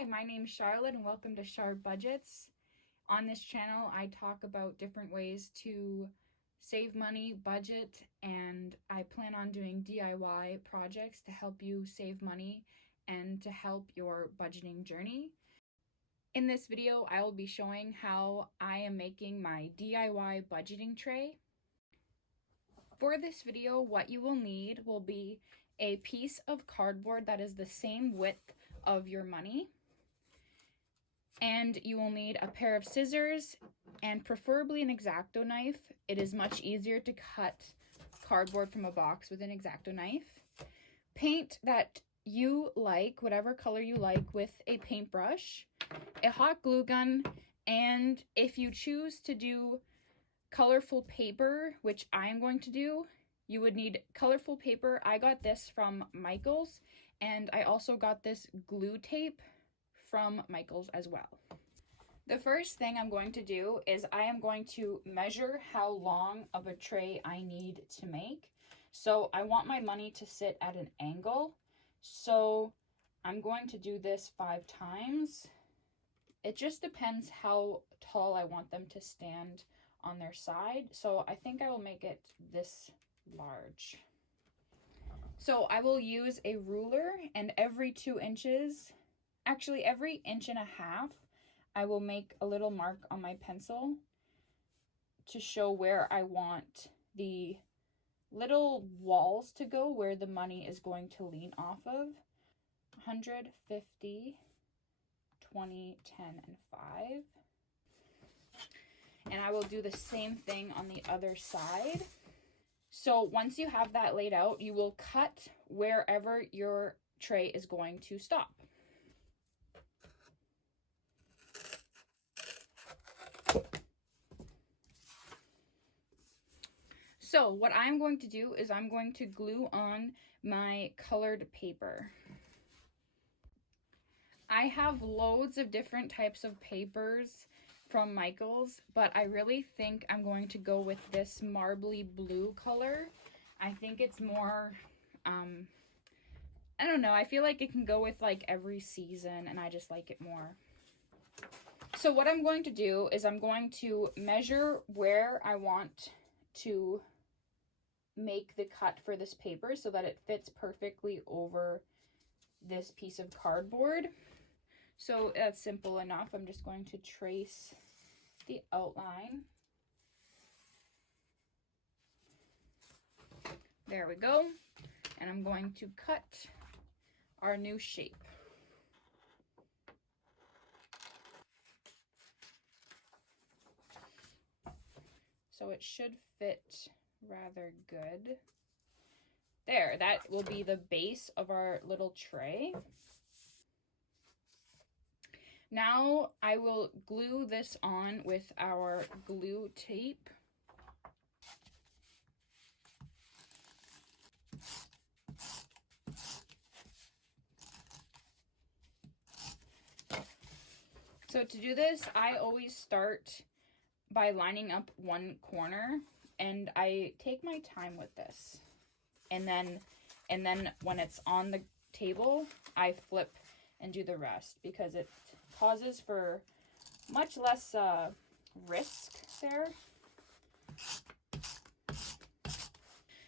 Hi, my name is Charlotte and welcome to Char Budgets. On this channel, I talk about different ways to save money, budget, and I plan on doing DIY projects to help you save money and to help your budgeting journey. In this video, I will be showing how I am making my DIY budgeting tray. For this video, what you will need will be a piece of cardboard that is the same width of your money. And you will need a pair of scissors and preferably an X-Acto knife. It is much easier to cut cardboard from a box with an X-Acto knife. Paint that you like, whatever color you like, with a paintbrush, a hot glue gun, and if you choose to do colorful paper, which I am going to do, you would need colorful paper. I got this from Michael's, and I also got this glue tape from Michael's as well. The first thing I'm going to do is I am going to measure how long of a tray I need to make. So I want my money to sit at an angle. So I'm going to do this 5 times. It just depends how tall I want them to stand on their side. So I think I will make it this large. So I will use a ruler, and every 2 inches, actually every 1.5 inches, I will make a little mark on my pencil to show where I want the little walls to go, where the money is going to lean off of. 100, 50, 20, 10, and 5. And I will do the same thing on the other side. So once you have that laid out, you will cut wherever your tray is going to stop. So what I'm going to do is I'm going to glue on my colored paper. I have loads of different types of papers from Michael's, but I really think I'm going to go with this marbly blue color. I think it's more, I don't know, I feel like it can go with like every season and I just like it more. So what I'm going to do is I'm going to measure where I want to make the cut for this paper so that it fits perfectly over this piece of cardboard. So that's simple enough. I'm just going to trace the outline. There we go. And I'm going to cut our new shape. So it should fit rather good. There, that will be the base of our little tray. Now I will glue this on with our glue tape. So to do this, I always start by lining up one corner, and I take my time with this. And then when it's on the table, I flip and do the rest because it causes for much less risk there.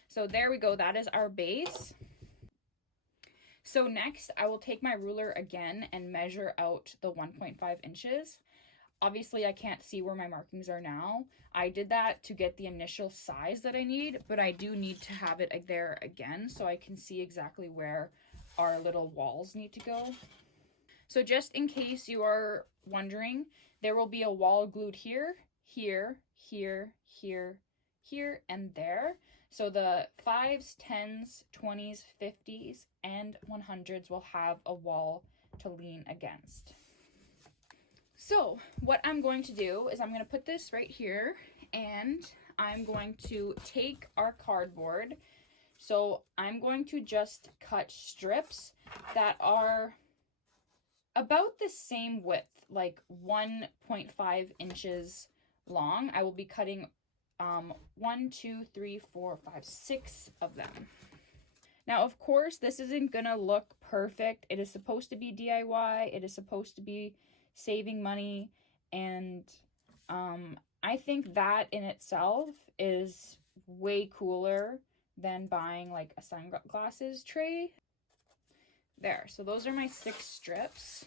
So there we go. That is our base. So next, I will take my ruler again and measure out the 1.5 inches. Obviously, I can't see where my markings are now. I did that to get the initial size that I need, but I do need to have it there again so I can see exactly where our little walls need to go. So just in case you are wondering, there will be a wall glued here, here, here, here, here, and there. So the 5s, 10s, 20s, 50s, and 100s will have a wall to lean against. So what I'm going to do is I'm going to put this right here, and I'm going to take our cardboard. So I'm going to just cut strips that are about the same width, like 1.5 inches long. I will be cutting 1, 2, 3, 4, 5, 6 of them. Now, of course, this isn't gonna look perfect. It is supposed to be DIY. It is supposed to be saving money. And I think that in itself is way cooler than buying like a sunglasses tray. There, so those are my 6 strips.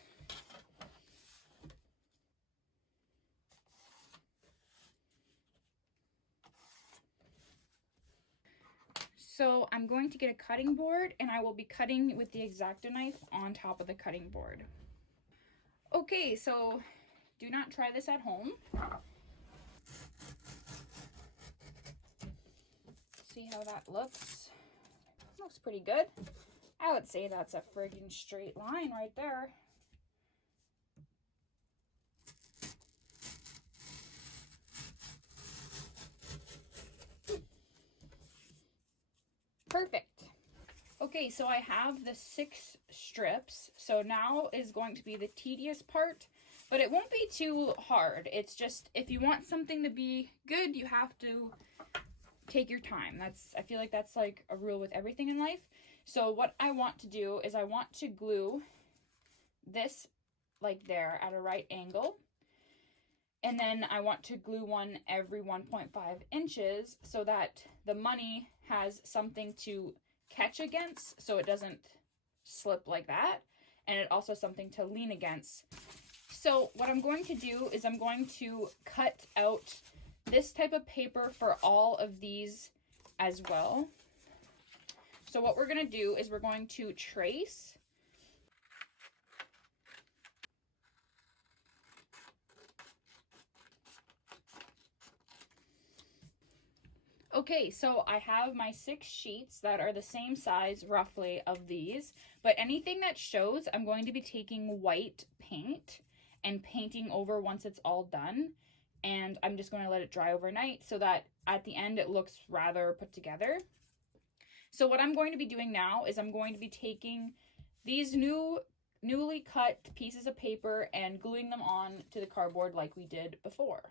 So I'm going to get a cutting board and I will be cutting with the X-Acto knife on top of the cutting board. Okay, so do not try this at home. See how that looks? Looks pretty good. I would say that's a friggin' straight line right there. Perfect. Okay, so I have the 6 strips. So now is going to be the tedious part, but it won't be too hard. It's just, if you want something to be good, you have to take your time. I feel like that's like a rule with everything in life. So what I want to do is I want to glue this like there at a right angle. And then I want to glue one every 1.5 inches so that the money has something to catch against so it doesn't slip like that. And it also has something to lean against. So what I'm going to do is I'm going to cut out this type of paper for all of these as well. So what we're going to do is we're going to trace. Okay, so I have my 6 sheets that are the same size roughly of these, but anything that shows, I'm going to be taking white paint and painting over once it's all done. And I'm just going to let it dry overnight so that at the end it looks rather put together. So what I'm going to be doing now is I'm going to be taking these newly cut pieces of paper and gluing them on to the cardboard like we did before.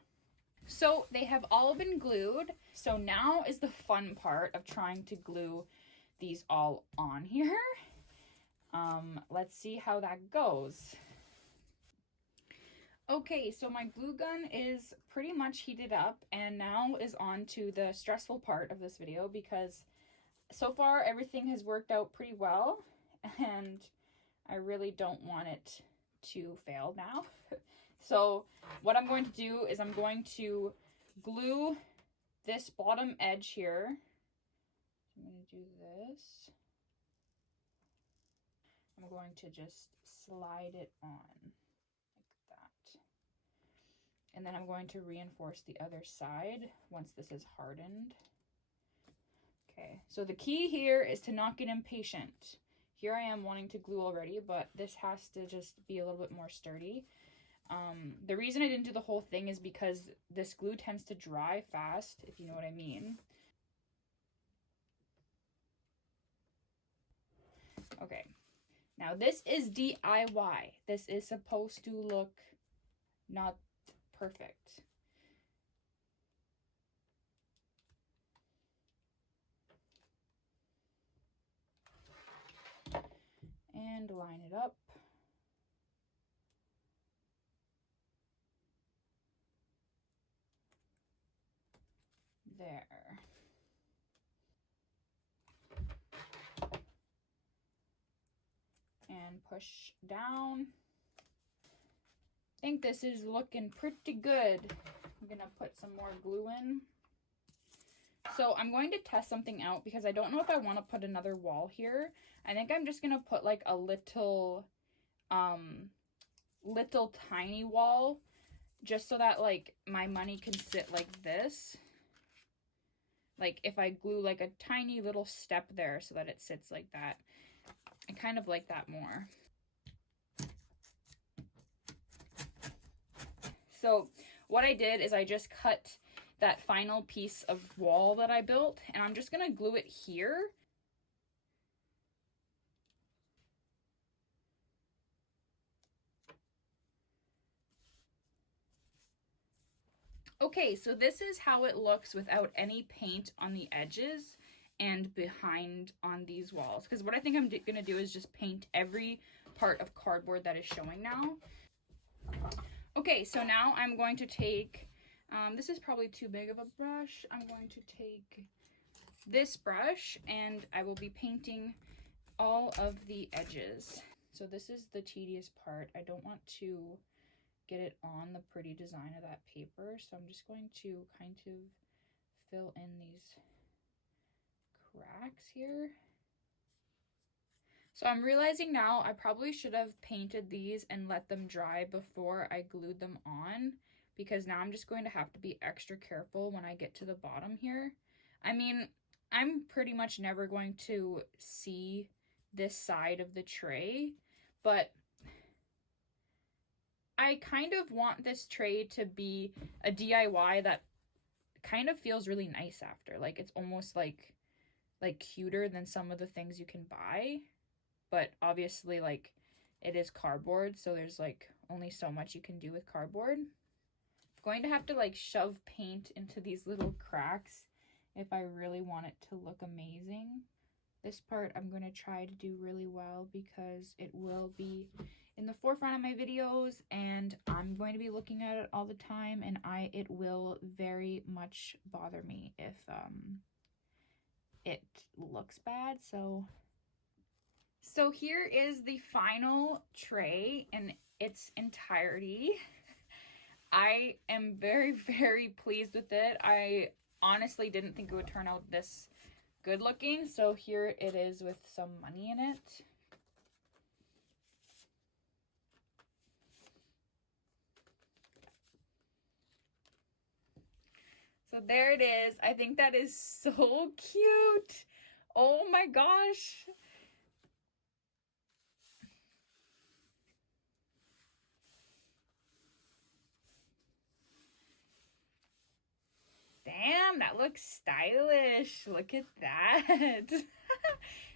So they have all been glued. So now is the fun part of trying to glue these all on here. Let's see how that goes. Okay, so my glue gun is pretty much heated up and now is on to the stressful part of this video because so far everything has worked out pretty well and I really don't want it to fail now. So what I'm going to do is I'm going to glue this bottom edge here. I'm going to do this. I'm going to just slide it on like that. And then I'm going to reinforce the other side once this is hardened. Okay, so the key here is to not get impatient. Here I am wanting to glue already, but this has to just be a little bit more sturdy. The reason I didn't do the whole thing is because this glue tends to dry fast, if you know what I mean. Okay, now this is DIY. This is supposed to look not perfect. And line it up. There. And push down. I think this is looking pretty good. I'm gonna put some more glue in. So I'm going to test something out because I don't know if I want to put another wall here. I think I'm just gonna put like a little tiny wall just so that like my money can sit like this. Like if I glue like a tiny little step there so that it sits like that. I kind of like that more. So what I did is I just cut that final piece of wall that I built and I'm just gonna glue it here. Okay, so this is how it looks without any paint on the edges. and behind on these walls. Because what I think I'm gonna do is just paint every part of cardboard that is showing now. Okay, so now I'm going to take, this is probably too big of a brush. I'm going to take this brush and I will be painting all of the edges. So this is the tedious part. I don't want to get it on the pretty design of that paper, so I'm just going to kind of fill in these cracks here. So I'm realizing now I probably should have painted these and let them dry before I glued them on, because now I'm just going to have to be extra careful when I get to the bottom here. I mean, I'm pretty much never going to see this side of the tray, but I kind of want this tray to be a DIY that kind of feels really nice after. Like, it's almost like cuter than some of the things you can buy. But obviously, like, it is cardboard, so there's like only so much you can do with cardboard. I'm going to have to like shove paint into these little cracks if I really want it to look amazing. This part I'm going to try to do really well because it will be in the forefront of my videos and I'm going to be looking at it all the time, and it will very much bother me if it looks bad. So here is the final tray in its entirety. I am very, very pleased with it. I honestly didn't think it would turn out this good looking. So here it is with some money in it. So there it is. I think that is so cute. Oh my gosh. Damn, that looks stylish. Look at that.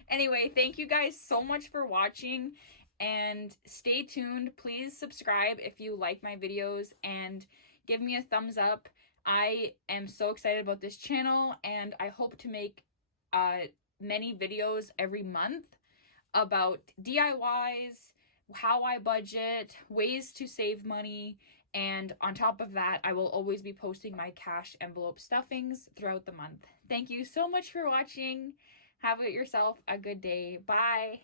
Anyway, thank you guys so much for watching, and stay tuned. Please subscribe if you like my videos and give me a thumbs up. I am so excited about this channel, and I hope to make many videos every month about DIYs, how I budget, ways to save money, and on top of that, I will always be posting my cash envelope stuffings throughout the month. Thank you so much for watching. Have yourself a good day. Bye.